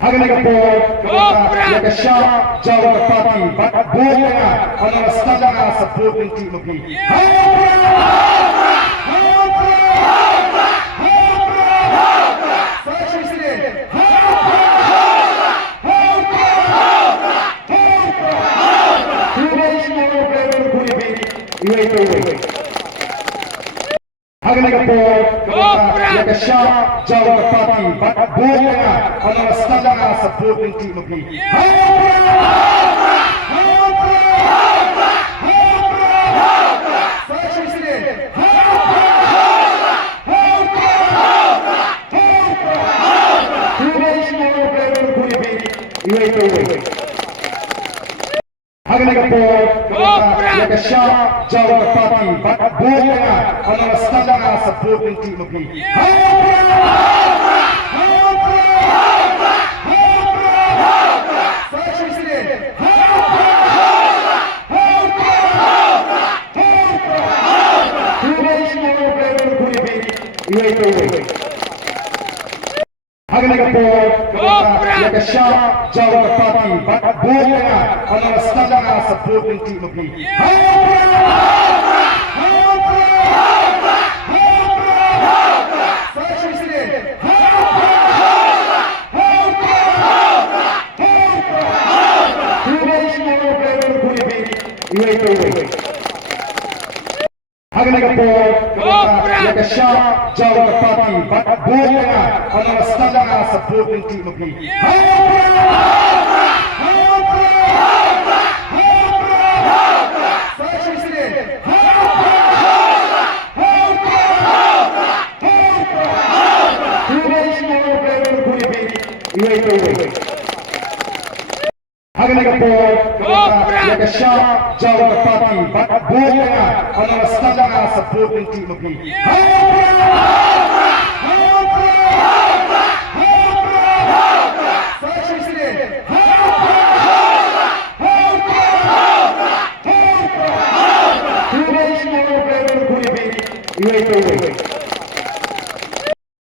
Haganagapur, Yakasha, Jawa Party, Buka, Anastana, supporting team of P. Haganagapur, Yakasha, Jawa Party, Buka, Anastana, supporting team of P. Haganagapur, Yakasha, Jawa Party, Buka, Anastana, supporting team of P. Haganagapur, Yakasha, Jawa Party, Buka, Anastana, supporting team of P. Haganagapur, Yakasha, Jawa Party, Buka, Anastana, supporting team of P. Haganagapur, Yakasha, Jawa Party, Buka, Anastana, supporting team of P.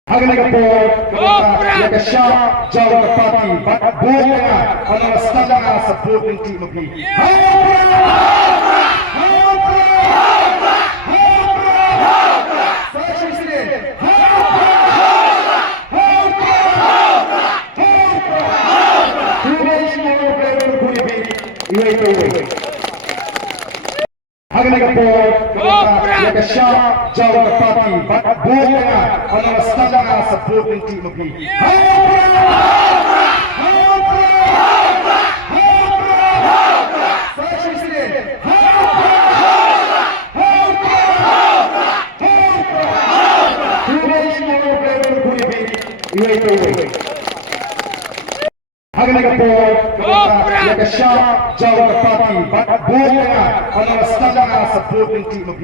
Haganagapur, Yakasha, Jawa Party, Buka, Anastana, supporting team of P. Haganagapur, Yakasha, Jawa Party, Buka, Anastana, supporting team of P. Haganagapur, Yakasha, Jawa Party, Buka, Anastana, supporting team of P.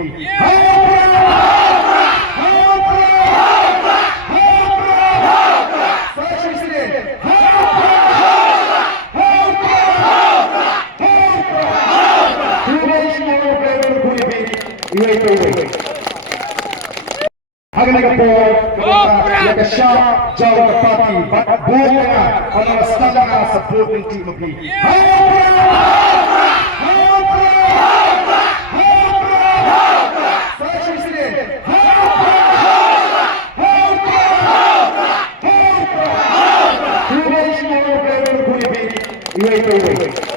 Haganagapur, Yakasha, Jawa Party, Buka, Anastana, supporting team of P. Haganagapur,